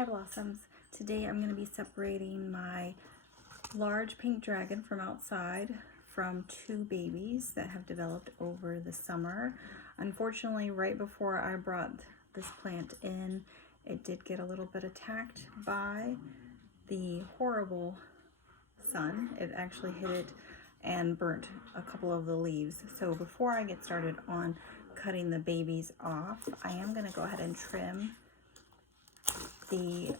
Hi Blossoms. Today I'm going to be separating my large pink dragon from outside from two babies that have developed over the summer. Unfortunately, right before I brought this plant in, it did get a little bit attacked by the horrible sun. It actually hit it and burnt a couple of the leaves. So before I get started on cutting the babies off, I am going to go ahead and trim the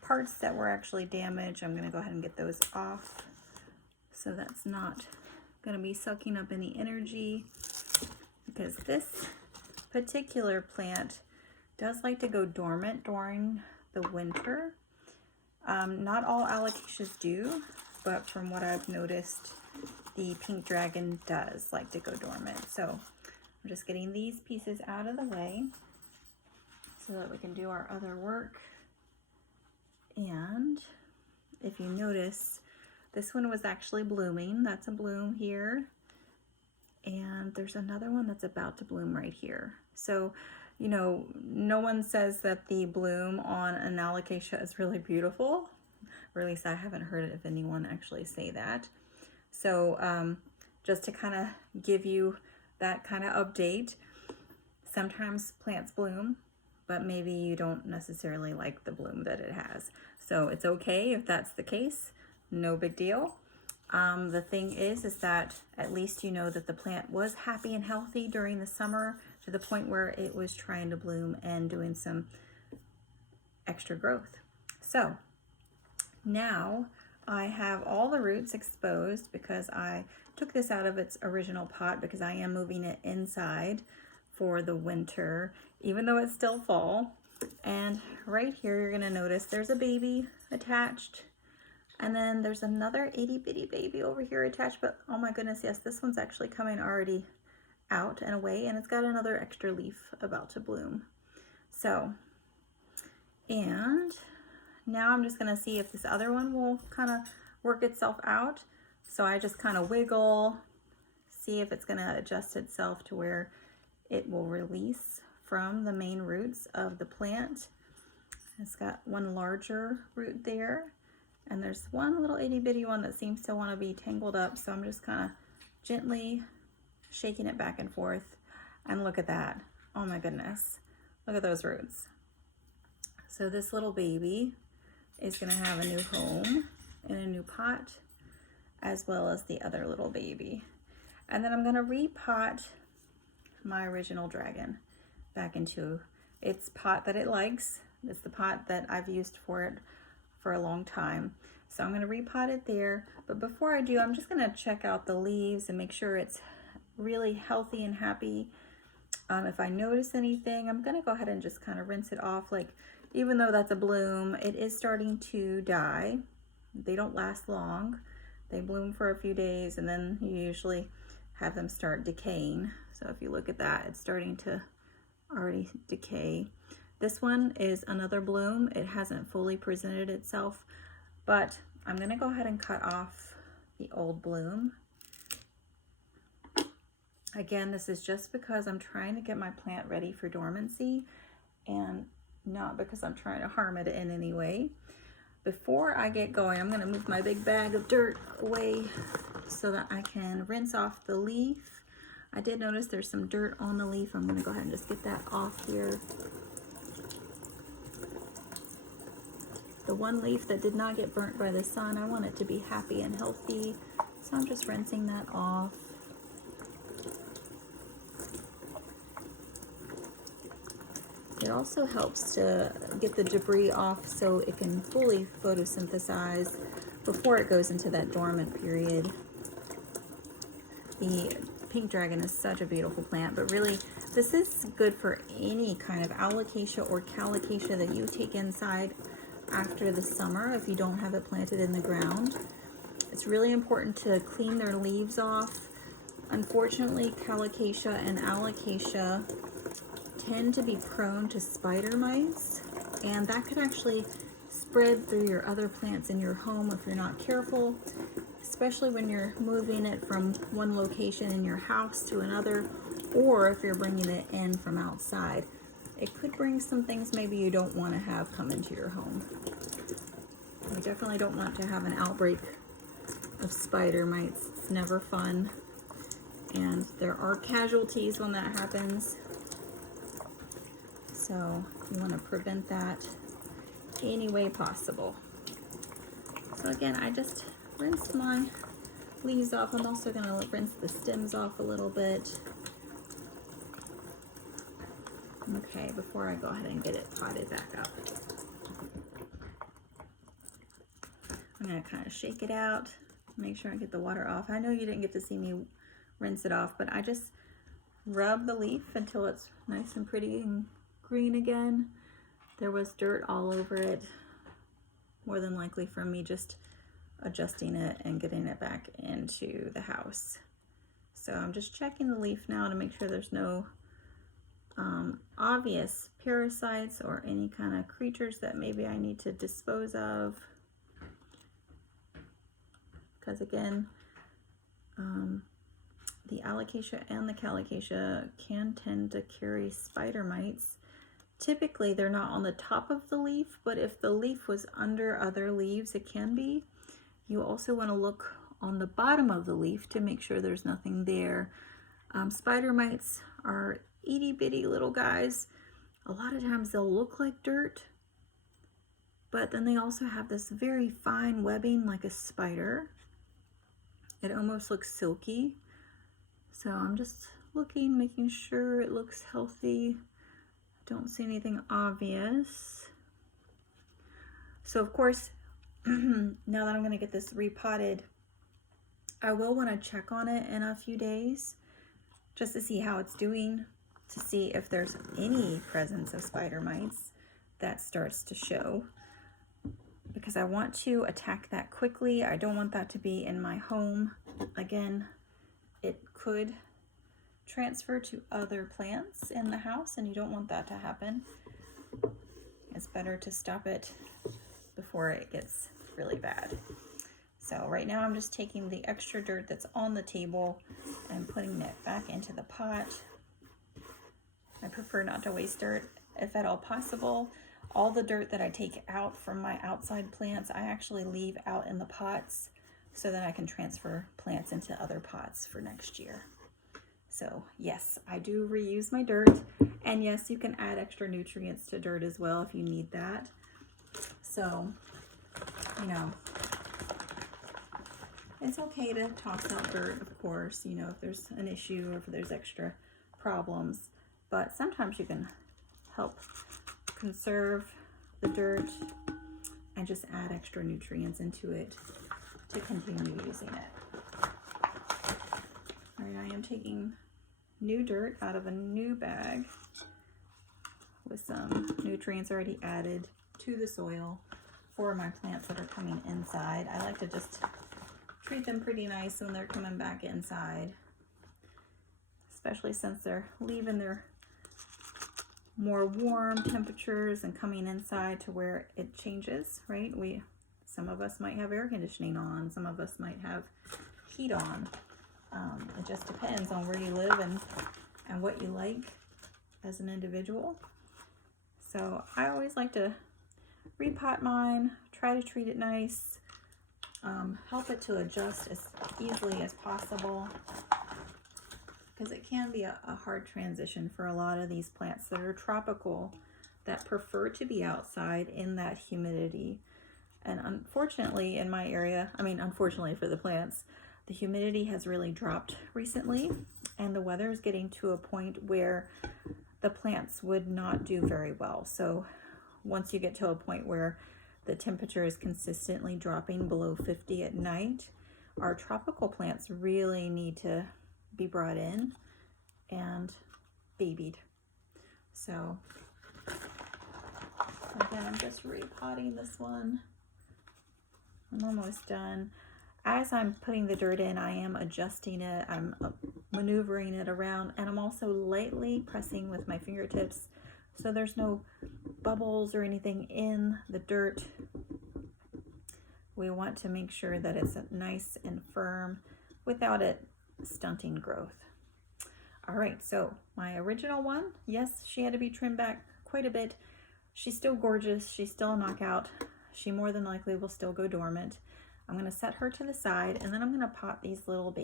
parts that were actually damaged. I'm going to go ahead and get those off so that's not going to be sucking up any energy, because this particular plant does like to go dormant during the winter. Not all alocasias do, but from what I've noticed, the pink dragon does like to go dormant. So I'm just getting these pieces out of the way so that we can do our other work. And if you notice, this one was actually blooming. That's a bloom here. And there's another one that's about to bloom right here. So, you know, no one says that the bloom on an alocasia is really beautiful, or at least I haven't heard of anyone actually say that. So just to kind of give you that kind of update, sometimes plants bloom, but maybe you don't necessarily like the bloom that it has. So it's okay if that's the case, no big deal. The thing is that at least you know that the plant was happy and healthy during the summer to the point where it was trying to bloom and doing some extra growth. So now I have all the roots exposed because I took this out of its original pot because I am moving it inside for the winter, even though it's still fall. And right here, you're gonna notice there's a baby attached, and then there's another itty bitty baby over here attached, but oh my goodness, yes, this one's actually coming already out and away, and it's got another extra leaf about to bloom. So, and now I'm just gonna see if this other one will kind of work itself out. So I just kind of wiggle, see if it's gonna adjust itself to where it will release from the main roots of the plant. It's got one larger root there, and there's one little itty bitty one that seems to want to be tangled up. So I'm just kind of gently shaking it back and forth, and look at that. Oh my goodness, look at those roots. So this little baby is going to have a new home in a new pot, as well as the other little baby. And then I'm going to repot my original dragon back into its pot that it likes. It's the pot that I've used for it for a long time. So I'm going to repot it there. But before I do, I'm just going to check out the leaves and make sure it's really healthy and happy. If I notice anything, I'm going to go ahead and just kind of rinse it off. Like, even though that's a bloom, it is starting to die. They don't last long. They bloom for a few days, and then you usually have them start decaying. So if you look at that, it's starting to already decay. This one is another bloom. It hasn't fully presented itself, but I'm gonna go ahead and cut off the old bloom. Again, this is just because I'm trying to get my plant ready for dormancy and not because I'm trying to harm it in any way. Before I get going, I'm gonna move my big bag of dirt away so that I can rinse off the leaf. I did notice there's some dirt on the leaf. I'm gonna go ahead and just get that off here. The one leaf that did not get burnt by the sun, I want it to be happy and healthy. So I'm just rinsing that off. It also helps to get the debris off so it can fully photosynthesize before it goes into that dormant period. The pink dragon is such a beautiful plant, but really this is good for any kind of alocasia or calocasia that you take inside after the summer if you don't have it planted in the ground. It's really important to clean their leaves off. Unfortunately, calocasia and alocasia tend to be prone to spider mites, and that could actually spread through your other plants in your home if you're not careful, especially when you're moving it from one location in your house to another, or if you're bringing it in from outside. it could bring some things maybe you don't want to have come into your home. We definitely don't want to have an outbreak of spider mites. It's never fun. And there are casualties when that happens. So you want to prevent that any way possible. So again, I just rinsed my leaves off. I'm also going to rinse the stems off a little bit. Okay, before I go ahead and get it potted back up. I'm going to kind of shake it out, make sure I get the water off. I know you didn't get to see me rinse it off, but I just rub the leaf until it's nice and pretty and green again. There was dirt all over it, more than likely from me just adjusting it and getting it back into the house. So I'm just checking the leaf now to make sure there's no obvious parasites or any kind of creatures that maybe I need to dispose of. Because again, the alocasia and the colocasia can tend to carry spider mites. Typically they're not on the top of the leaf, but if the leaf was under other leaves, it can be. You also want to look on the bottom of the leaf to make sure there's nothing there. Spider mites are itty bitty little guys. A lot of times they'll look like dirt, but then they also have this very fine webbing like a spider. It almost looks silky. So I'm just looking, making sure it looks healthy. Don't see anything obvious. So of course, now that I'm gonna get this repotted, I will wanna check on it in a few days just to see how it's doing, to see if there's any presence of spider mites that starts to show, because I want to attack that quickly. I don't want that to be in my home. Again, it could transfer to other plants in the house and you don't want that to happen. It's better to stop it before it gets really bad. So right now I'm just taking the extra dirt that's on the table and putting it back into the pot. I prefer not to waste dirt if at all possible. All the dirt that I take out from my outside plants, I actually leave out in the pots so that I can transfer plants into other pots for next year. So yes, I do reuse my dirt, and yes, you can add extra nutrients to dirt as well if you need that. So, you know, it's okay to toss out dirt, of course, you know, if there's an issue or if there's extra problems, but sometimes you can help conserve the dirt and just add extra nutrients into it to continue using it. All right, I am taking new dirt out of a new bag with some nutrients already added to the soil for my plants that are coming inside. I like to just treat them pretty nice when they're coming back inside, especially since they're leaving their more warm temperatures and coming inside to where it changes, right? Some of us might have air conditioning on, some of us might have heat on. It just depends on where you live and what you like as an individual. So I always like to repot mine, try to treat it nice, help it to adjust as easily as possible, because it can be a hard transition for a lot of these plants that are tropical, that prefer to be outside in that humidity. And unfortunately in my area, I mean unfortunately for the plants, the humidity has really dropped recently, and the weather is getting to a point where the plants would not do very well. So once you get to a point where the temperature is consistently dropping below 50 at night, our tropical plants really need to be brought in and babied. So again, I'm just repotting this one. I'm almost done. As I'm putting the dirt in, I am adjusting it, I'm maneuvering it around, and I'm also lightly pressing with my fingertips so there's no bubbles or anything in the dirt. We want to make sure that it's nice and firm without it stunting growth. All right, so my original one, yes, she had to be trimmed back quite a bit. She's still gorgeous. She's still a knockout. She more than likely will still go dormant. I'm going to set her to the side, and then I'm going to pot these little babies.